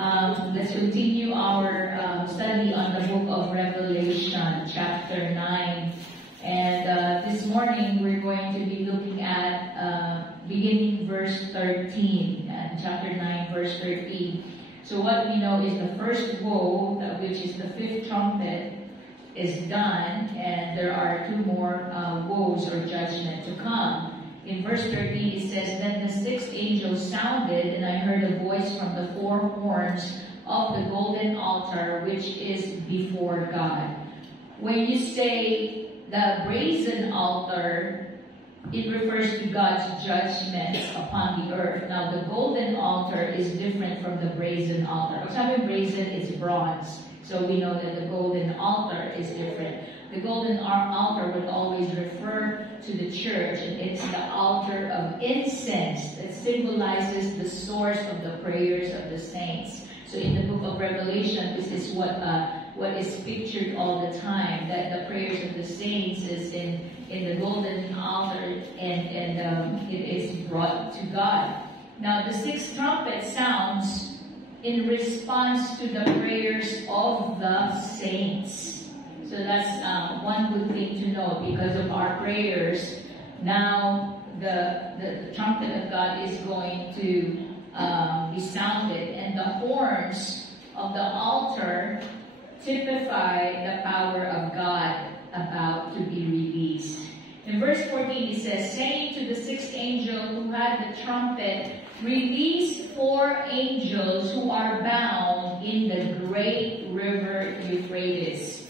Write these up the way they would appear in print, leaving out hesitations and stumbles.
Let's continue our study on the book of Revelation, chapter 9. And this morning, we're going to be looking at beginning verse 13, and chapter 9, verse 13. So what we know is the first woe, which is the fifth trumpet, is done, and there are two more woes or judgment to come. In verse 13, it says, "Then the sixth angel sounded, and I heard a voice from the four horns of the golden altar, which is before God." When you say the brazen altar, it refers to God's judgment upon the earth. Now, the golden altar is different from the brazen altar. When sabi brazen, it's bronze. So we know that the golden altar is different. The golden altar would always refer to the church, and it's the altar of incense that symbolizes the source of the prayers of the saints. So in the book of Revelation, this is what is pictured all the time, that the prayers of the saints is in the golden altar, and it is brought to God. Now, the sixth trumpet sounds in response to the prayers of the saints. So that's one good thing to know, because of our prayers. Now, the trumpet of God is going to be sounded, and the horns of the altar typify the power of God about to be released. In verse 14, it says, "Saying to the sixth angel who had the trumpet, release 4 angels who are bound in the great river Euphrates."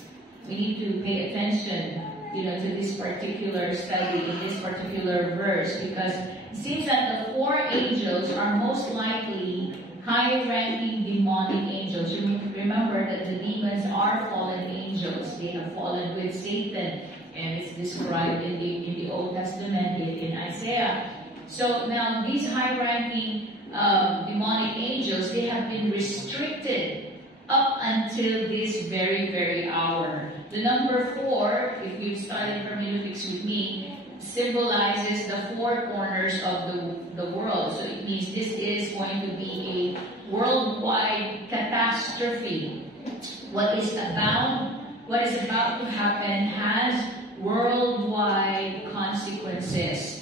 We need to pay attention, to this particular study, in this particular verse, because it seems that the 4 angels are most likely high-ranking demonic angels. You remember that the demons are fallen angels. They have fallen with Satan, and it's described in the Old Testament, in Isaiah. So now these high-ranking demonic angels, they have been restricted up until this very, very hour. The number 4, if you've studied hermeneutics with me, symbolizes the 4 corners of the world. So it means this is going to be a worldwide catastrophe. What is about to happen has worldwide consequences.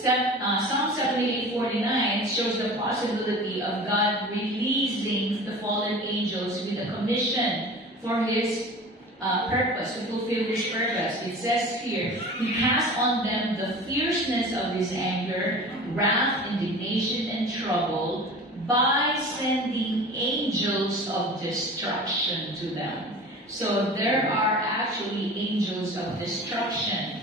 Psalm 78:49 shows the possibility of God releasing the fallen angels with a commission for His purpose, to fulfill His purpose. It says here, "He cast on them the fierceness of His anger, wrath, indignation, and trouble, by sending angels of destruction to them." So there are actually angels of destruction.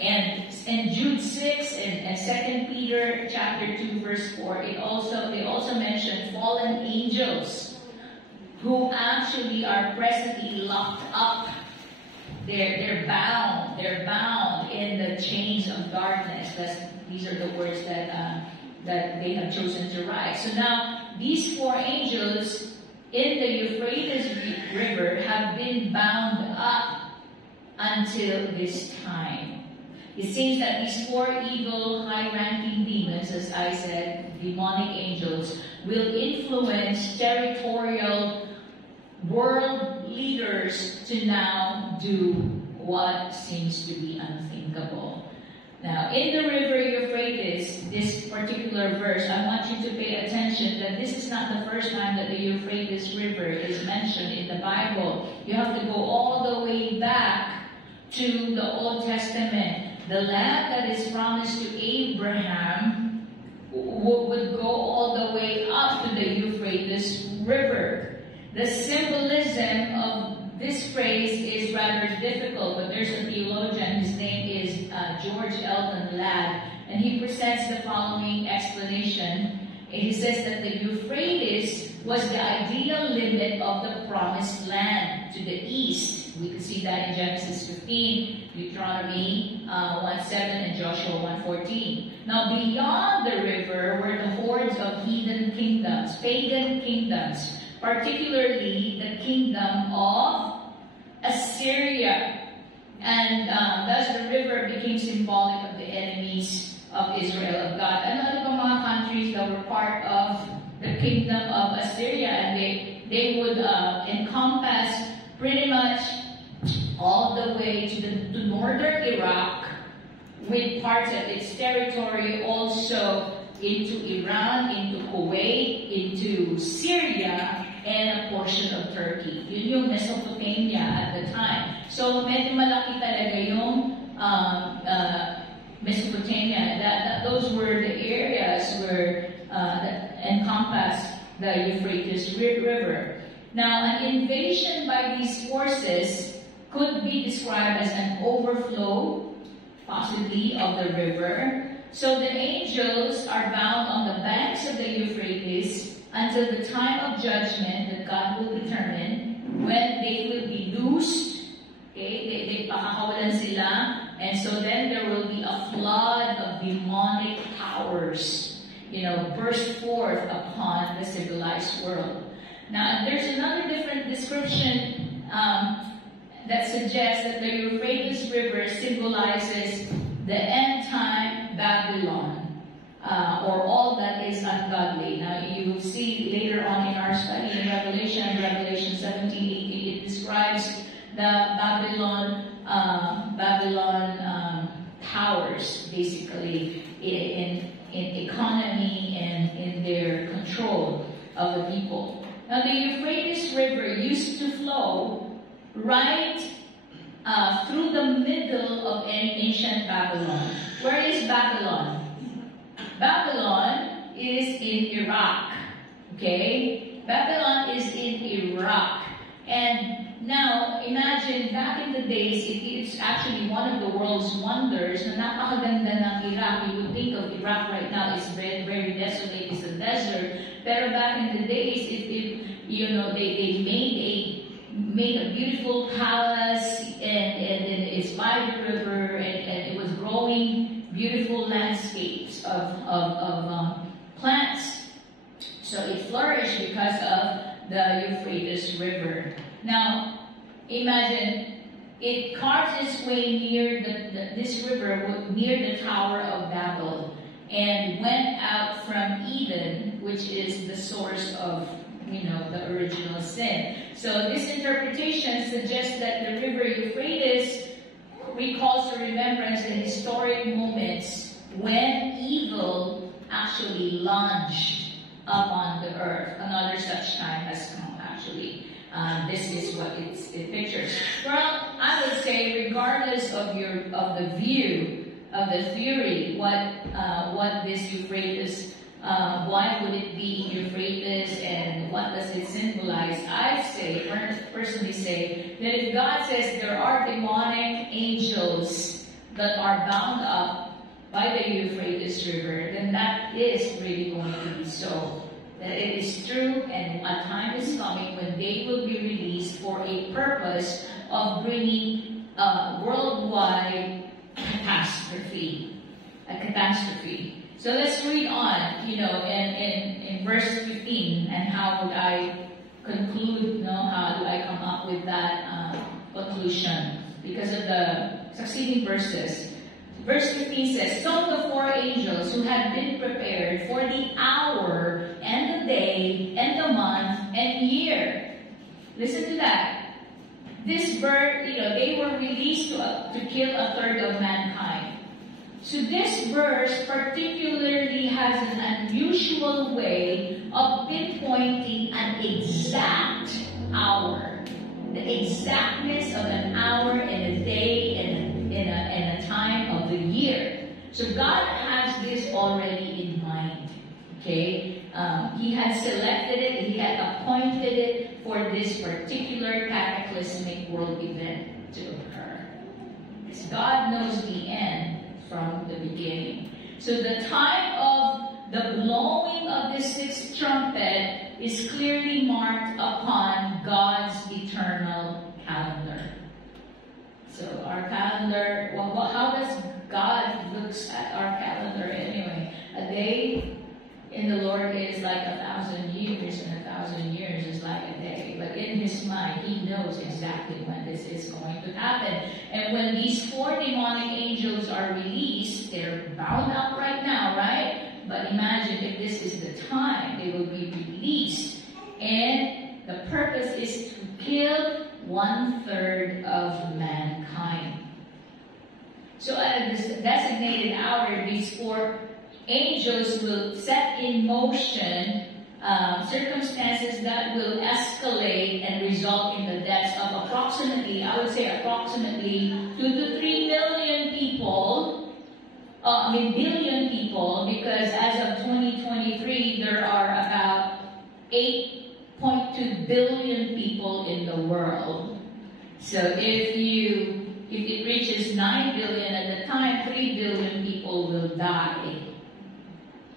And in Jude 6 and 2 Peter chapter 2 verse 4, they also mention fallen angels who actually are presently locked up. They're bound in the chains of darkness. These are the words that they have chosen to write. So now these 4 angels in the Euphrates River have been bound up until this time. It seems that these 4 evil, high-ranking demons, as I said, demonic angels, will influence territorial world leaders to now do what seems to be unthinkable. Now, in the river Euphrates, this particular verse, I want you to pay attention that this is not the first time that the Euphrates River is mentioned in the Bible. You have to go all the way back to the Old Testament. The land that is promised to Abraham would go all the way up to the Euphrates River. The symbolism of this phrase is rather difficult, but there's a theologian, his name is George Eldon Ladd, and he presents the following explanation. He says that the Euphrates was the ideal limit of the promised land to the east. We can see that in Genesis 15, Deuteronomy 1:7, and Joshua 1:14. Now, beyond the river were the hordes of heathen kingdoms, pagan kingdoms, particularly the kingdom of Assyria. And thus the river became symbolic of the enemies of Israel, of God. Ano pa mga countries that were part of the kingdom of Assyria, and they would encompass pretty much all the way to northern Iraq, with parts of its territory also into Iran, into Kuwait, into Syria, and a portion of Turkey. Yun yung Mesopotamia at the time. So medyo malaki talaga yung Mesopotamia. Those were the areas where that encompassed the Euphrates River. Now, an invasion by these forces could be described as an overflow, possibly, of the river. So the angels are bound on the banks of the Euphrates until the time of judgment that God will determine, when they will be loosed. Okay, they pakakawalan sila, and so then there will be a flood of demonic powers, burst forth upon the civilized world. Now, there's another different description that suggests that the Euphrates River symbolizes the end-time Babylon, or all that is ungodly. Now, you will see later on in our study in Revelation 17, 18, it describes the Babylon powers, basically, in economy and in their control of the people. Now, the Euphrates River used to flow right through the middle of ancient Babylon. Where is Babylon? Babylon is in Iraq. Okay? Babylon is in Iraq. And now, imagine back in the days, it's actually one of the world's wonders. Na napakaganda ng Iraq. You would think of Iraq right now, it's very, very desolate, it's a desert. Pero back in the days, they made a beautiful palace, and it's by the river, and it was growing beautiful landscapes of plants. So it flourished because of the Euphrates River. Now, imagine, it carves its way near this river, near the Tower of Babel, and went out from Eden, which is the source of the original sin. So this interpretation suggests that the river Euphrates recalls the remembrance the historic moments when evil actually launched upon the earth. Another such time has come, actually. This is what it pictures. Well, I would say, regardless of the view of the theory, what this Euphrates, why would it be Euphrates, and what does it symbolize? I personally say that if God says there are demonic angels that are bound up by the Euphrates River, then that is really going to be so. That it is true, and a time is coming when they will be released for a purpose of bringing worldwide catastrophe. A catastrophe. So let's read on, in verse 15, and how would I conclude, how do I come up with that conclusion? Because of the succeeding verses. Verse 15 says, "So the four angels who had been prepared for the hour and the day and the month and year." Listen to that. This bird, they were released to kill a third of mankind. So this verse particularly has an unusual way of pinpointing an exact hour. The exactness of an hour and a day and a time of the year. So God has this already in mind. Okay? He had selected it, He had appointed it for this particular cataclysmic world event to occur. Because God knows the end from the beginning. So the time of the blowing of the sixth trumpet is clearly marked upon God's eternal calendar. So our calendar, how does God looks at our calendar anyway? A day in the Lord is like 1,000 years, and 1,000 years is like a day. But in His mind, He knows exactly when this is going to happen. And when these four demonic angels are released, they're bound up right now, right? But imagine if this is the time they will be released. And the purpose is to kill 1/3 of mankind. So at this designated hour, these 4 angels will set in motion circumstances that will escalate and result in the deaths of approximately, I would say approximately 2 to 3 million people, billion people, because as of 2023, there are about 8.2 billion people in the world. So if it reaches 9 billion at the time, 3 billion people will die.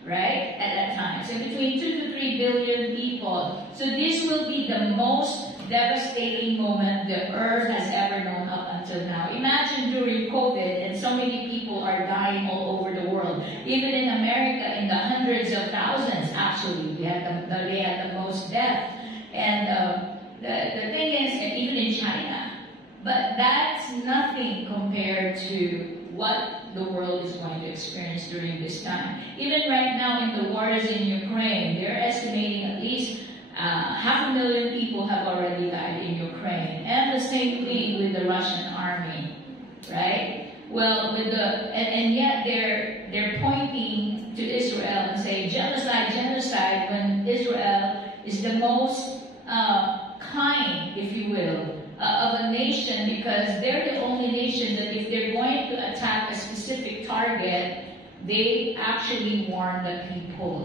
Right? At that time. So between 2 to 3 billion people. So this will be the most devastating moment the earth has ever known up until now. Imagine during COVID and so many people are dying all over the world. Even in America, in the hundreds of thousands, actually, they had the most death. And the thing is, and even in China, but that's nothing compared to what the world is going to experience during this time. Even right now in the wars in Ukraine, they're estimating at least 500,000 people have already died in Ukraine. And the same thing with the Russian army, right? Well, and yet they're pointing to Israel and saying genocide, when Israel is the most kind, if you will, of a nation, because they're the only nation that if they're going to attack a specific target, they actually warn the people.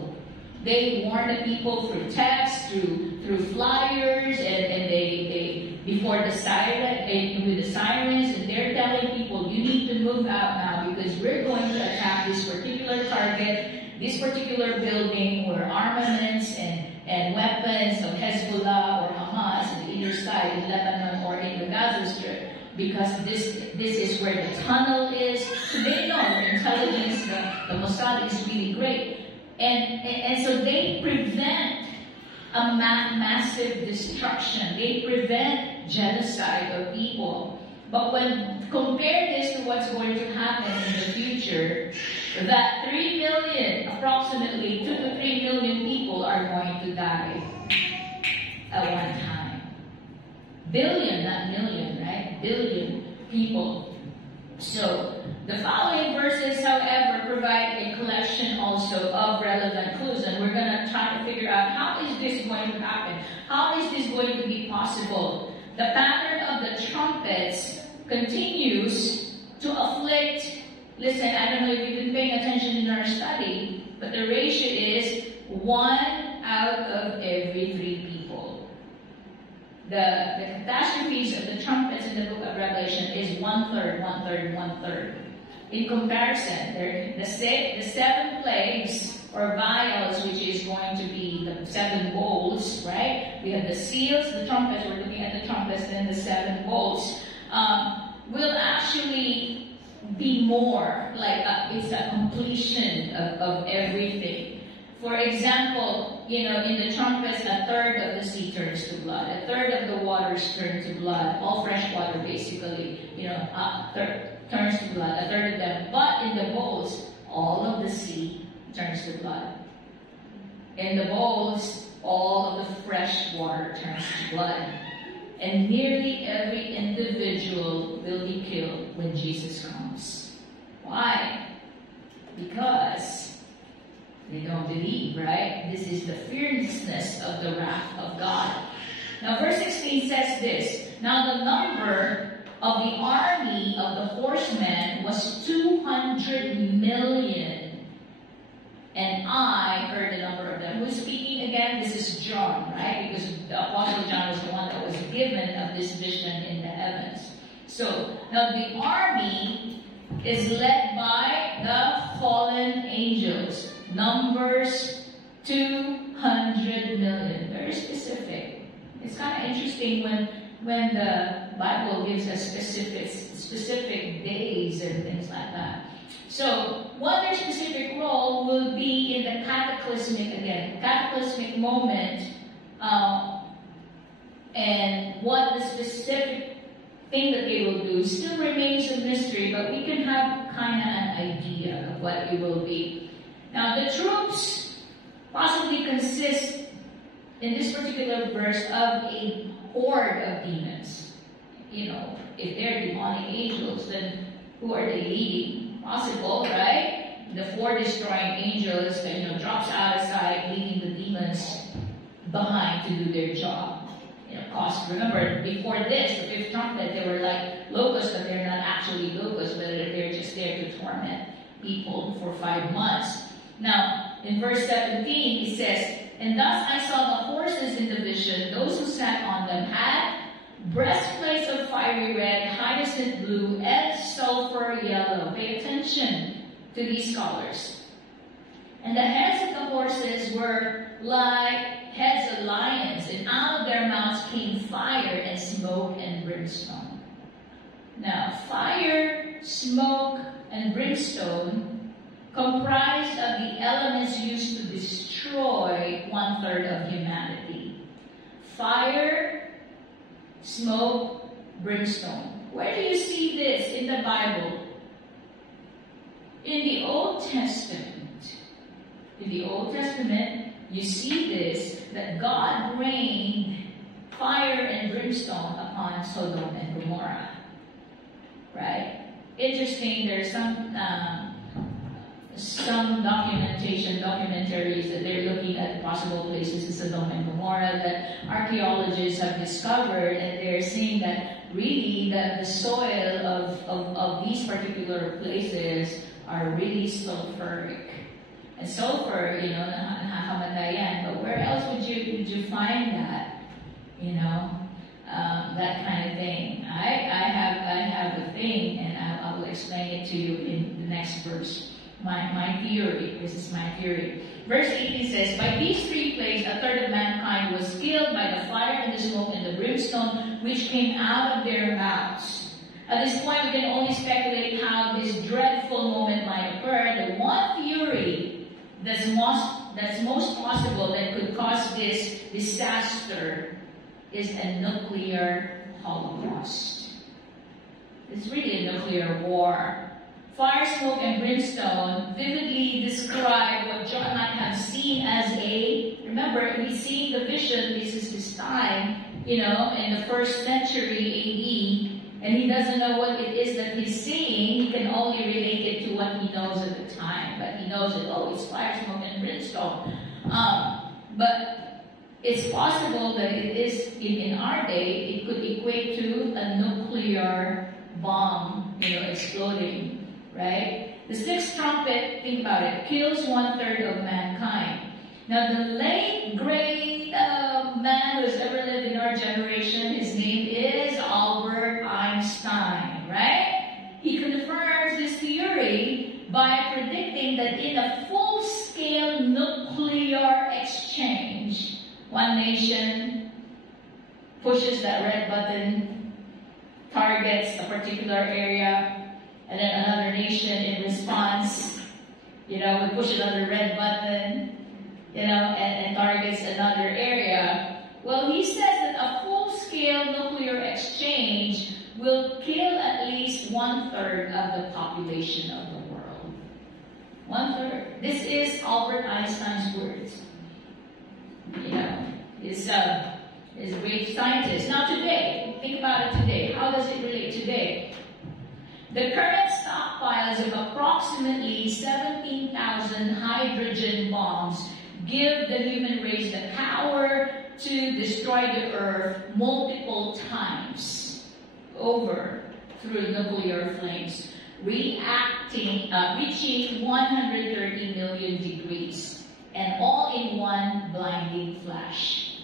They warn the people through text, through flyers, and they before the siren, with the sirens, and they're telling people, you need to move out now because we're going to attack this particular target, this particular building where armaments and weapons of Hezbollah or Hamas on either side in Lebanon or in the Gaza Strip, because this is where the tunnel is. So they know the intelligence, the Mossad is really great. And so they prevent a massive destruction. They prevent genocide of people. But when compare this to what's going to happen in the future, that 3 million, approximately 2 to 3 million people are going to die at one time. Billion, not million, right? Billion people. So the following verses, however, provide a collection also of relevant clues, and we're going to try to figure out how is this going to happen? How is this going to be possible? The pattern of the trumpets continues to afflict. Listen, I don't know if you've been paying attention in our study, but the ratio is 1 out of every 3 people. The catastrophes of the trumpets in the book of Revelation is 1/3, 1/3, 1/3. In comparison, the 7 plagues or vials, which is going to be the 7 bowls, right? We have the seals, the trumpets, we're looking at the trumpets, then the 7 bowls, will actually be more like it's a completion of everything. For example, in the trumpets, 1/3 of the sea turns to blood, 1/3 of the waters turn to blood, all fresh water basically, turns to blood, 1/3 of them. But in the bowls, all of the sea turns to blood. In the bowls, all of the fresh water turns to blood. And nearly every individual will be killed when Jesus comes. Why? Because they don't believe, right? This is the fierceness of the wrath of God. Now verse 16 says this, now the number of the army of the horsemen was 200 million. And I heard the number of them. Who's speaking again? This is John, right? Because the Apostle John was the one that was given of this vision in the heavens. So, now the army is led by the fallen angels. Numbers 200 million. Very specific. It's kind of interesting when the Bible gives us specific days and things like that. So, what their specific role will be in the cataclysmic moment, and what the specific thing that they will do still remains a mystery, but we can have kind of an idea of what it will be. Now, the troops possibly consist, in this particular verse, of a horde of demons. You know, if they're demonic angels, then who are they leading? Possible, right? The four destroying angels, drops out of sight, leaving the demons behind to do their job. Cause, remember, before this, the fifth trumpet, they were like locusts, but they're not actually locusts, but they're just there to torment people for 5 months. Now, in verse 17, it says, "And thus I saw the horses in the vision. Those who sat on them had breastplates of fiery red, hyacinth blue, and sulfur yellow." Pay attention to these colors. "And the heads of the horses were like heads of lions, and out of their mouths came fire and smoke and brimstone." Now, fire, smoke, and brimstone comprised of the elements used to destroy 1/3 of humanity. Fire, smoke, brimstone. Where do you see this in the Bible? In the Old Testament. In the Old Testament, you see this, that God rained fire and brimstone upon Sodom and Gomorrah. Right? Interesting, there's some documentaries that they're looking at possible places in Sodom and Gomorrah that archaeologists have discovered, and they're seeing that really the soil of these particular places are really sulfuric. And sulfur, nakakamatayan, but where else would you find that? That kind of thing. I have a thing, and I will explain it to you in the next verse. My theory. This is my theory. Verse 18 says, "By these three plagues, 1/3 of mankind was killed by the fire and the smoke and the brimstone which came out of their mouths." At this point, we can only speculate how this dreadful moment might occur. The one theory that's most possible that could cause this disaster is a nuclear holocaust. It's really a nuclear war. Fire, smoke, and brimstone vividly describe what John might have seen as remember, he's seeing the vision, this is his time, in the 1st century AD, and he doesn't know what it is that he's seeing. He can only relate it to what he knows at the time, but he knows that, it's fire, smoke, and brimstone. But it's possible that it is, in our day, it could equate to a nuclear bomb, exploding. Right? The 6th trumpet, think about it, kills 1/3 of mankind. Now, the late great man who has ever lived in our generation, his name is Albert Einstein, right? He confirms this theory by predicting that in a full-scale nuclear exchange, one nation pushes that red button, targets a particular area, and then another nation in response, would push another red button, and targets another area. Well, he says that a full-scale nuclear exchange will kill at least 1/3 of the population of the world. 1/3. This is Albert Einstein's words. He's a great scientist. Now today, think about it today. How does it relate today? The current stockpiles of approximately 17,000 hydrogen bombs give the human race the power to destroy the Earth multiple times over through nuclear flames, reaching 130 million degrees, and all in one blinding flash.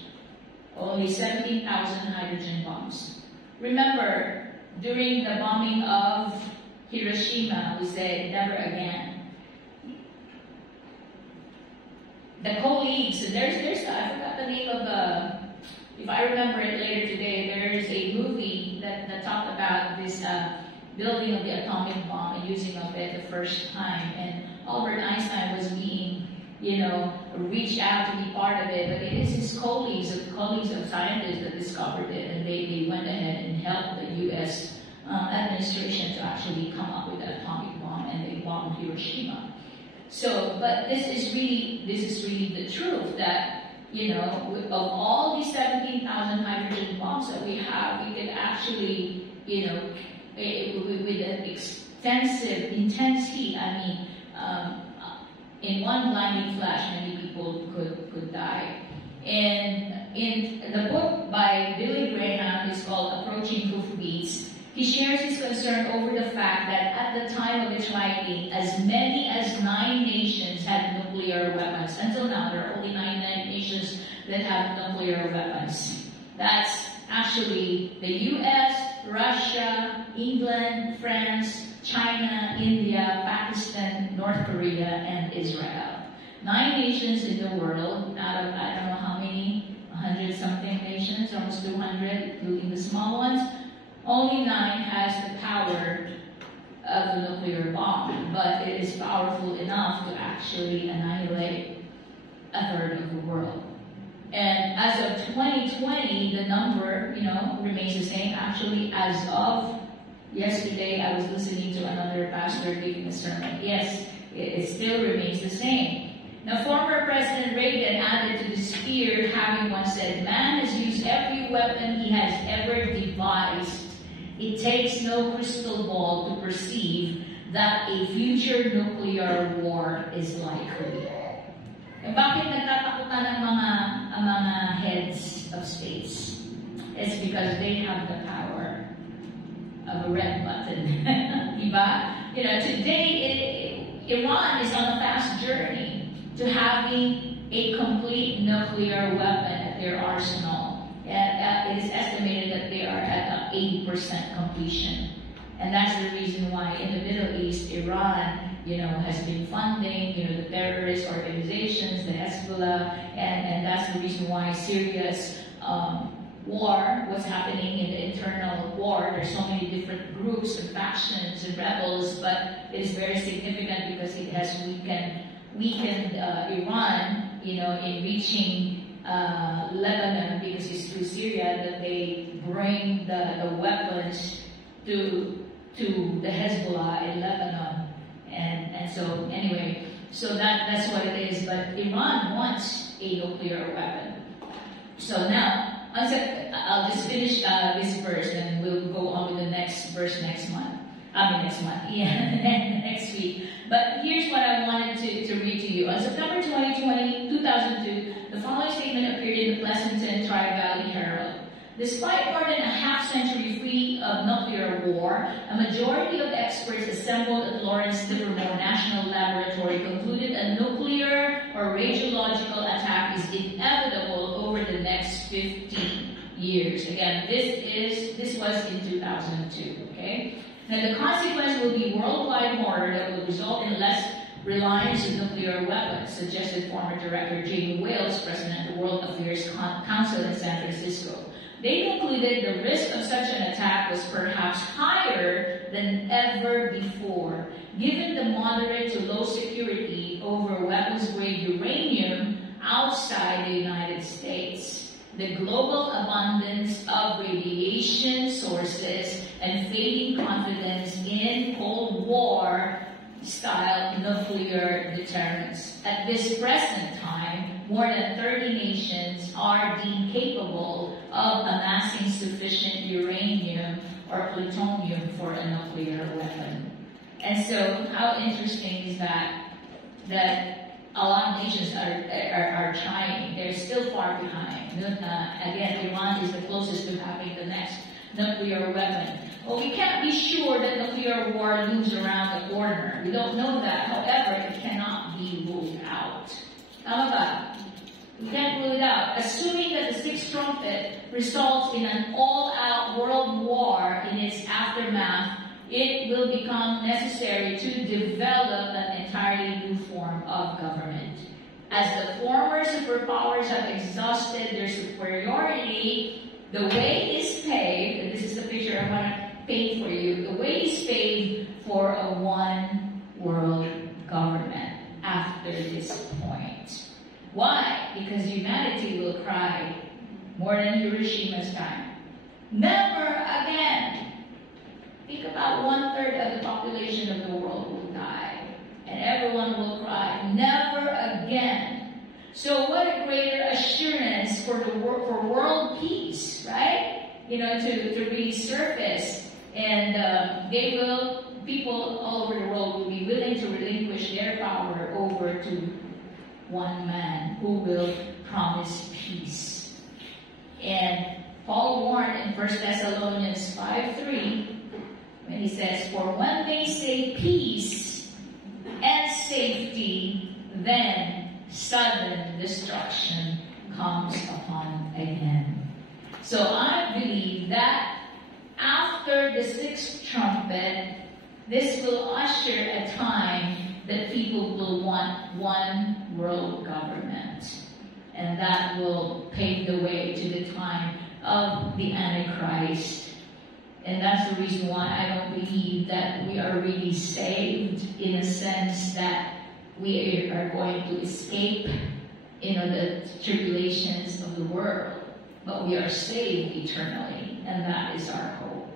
Only 17,000 hydrogen bombs. Remember, during the bombing of Hiroshima, we said, never again. The colleagues, and there's I forgot the name of if I remember it later today, there's a movie that talked about this building of the atomic bomb and using of it the first time. And Albert Einstein was being, reached out to be part of it, but it is his colleagues of scientists that discovered it, and they went ahead and helped the U.S. Administration to actually come up with the atomic bomb, and they bombed Hiroshima. So, but this is really the truth that, of all these 17,000 hydrogen bombs that we have, we could actually, with an extensive, intense heat, in one blinding flash, many people could die. And in the book by Billy Graham, it's called Approaching Hoofbeats, he shares his concern over the fact that at the time of its writing, as many as 9 nations had nuclear weapons. Until now, there are only 9 nations that have nuclear weapons. That's actually the US, Russia, England, France, China, India, Pakistan, North Korea, and Israel. 9 nations in the world out of, I don't know how many, 100-something nations, almost 200, including the small ones. Only 9 has the power of a nuclear bomb, but it is powerful enough to actually annihilate a third of the world. And as of 2020, the number, remains the same. Actually, as of yesterday, I was listening to another pastor giving a sermon. Yes, it still remains the same. Now, former President Reagan added to this fear, having once said, "Man has used every weapon he has ever devised. It takes no crystal ball to perceive that a future nuclear war is likely." And bakit nagtatakutan ang mga heads of states? It's because they have the power of a red button. Diba? Today, Iran is on a fast journey to having a complete nuclear weapon at their arsenal. And it is estimated that they are at 80% completion. And that's the reason why in the Middle East, Iran, has been funding, the terrorist organizations, the Hezbollah, and that's the reason why Syria's war, what's happening in the internal war, there's so many different groups and factions and rebels, but it is very significant because it has weakened Iran, in reaching Lebanon, because it's through Syria that they bring the weapons to the Hezbollah in Lebanon. And so anyway, so that's what it is. But Iran wants a nuclear weapon. So now, I'll just finish this verse, and we'll go on with the next verse next month. Next week. But here's what I wanted to read to you. On September 2002, the following statement appeared in the Pleasanton Tri-Valley Herald. Despite more than a half-century free of nuclear war, a majority of experts assembled at Lawrence Livermore National Laboratory concluded a nuclear or radiological attack is inevitable over the next 15 years. Again, this was in 2002, okay? Now, the consequence will be worldwide horror that will result in less reliance on nuclear weapons, suggested former Director Jamie Wales, President of the World Affairs Council in San Francisco. They concluded the risk of such an attack was perhaps higher than ever before, given the moderate to low security over weapons-grade uranium outside the United States, the global abundance of radiation sources, and fading confidence in Cold War-style nuclear deterrence. At this present time, more than 30 nations are deemed capable of amassing sufficient uranium or plutonium for a nuclear weapon. And so, how interesting is that a lot of nations are trying. They're still far behind. Again, Iran is the closest to having the next nuclear weapon. Well, we can't be sure that nuclear war looms around the corner. We don't know that. However, it cannot be ruled out. Tama ba? We can't rule it out. Assuming that the sixth trumpet results in an all-out world war in its aftermath, it will become necessary to develop an entirely new form of government. As the former superpowers have exhausted their superiority, the way is paved, and this is the picture I want to paint for you, the way is paved for a one-world government after this point. Why? Because humanity will cry more than Hiroshima's time. Never again! Think about 1/3 of the population of the world will die. And everyone will cry, never again. So what a greater assurance for world peace, right? You know, to resurface. And people all over the world will be willing to relinquish their power over to one man who will promise peace. And Paul warned in 1 Thessalonians 5:3, when he says, for when they say peace and safety, then sudden destruction comes upon again. So I believe that after the sixth trumpet, this will usher a time that people will want one world government. And that will pave the way to the time of the Antichrist. And that's the reason why I don't believe that we are really saved in a sense that we are going to escape, the tribulations of the world. But we are saved eternally, and that is our hope.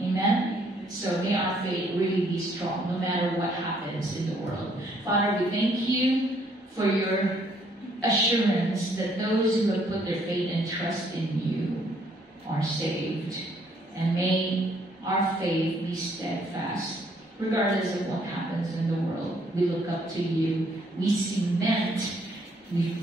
Amen? So may our faith really be strong, no matter what happens in the world. Father, we thank you for your assurance that those who have put their faith and trust in you are saved. And may our faith be steadfast, regardless of what happens in the world. We look up to you. We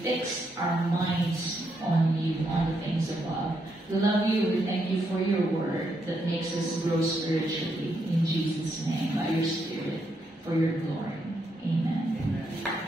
fix our minds on you, on the things above. We love you. We thank you for your word that makes us grow spiritually. In Jesus' name, by your Spirit, for your glory. Amen.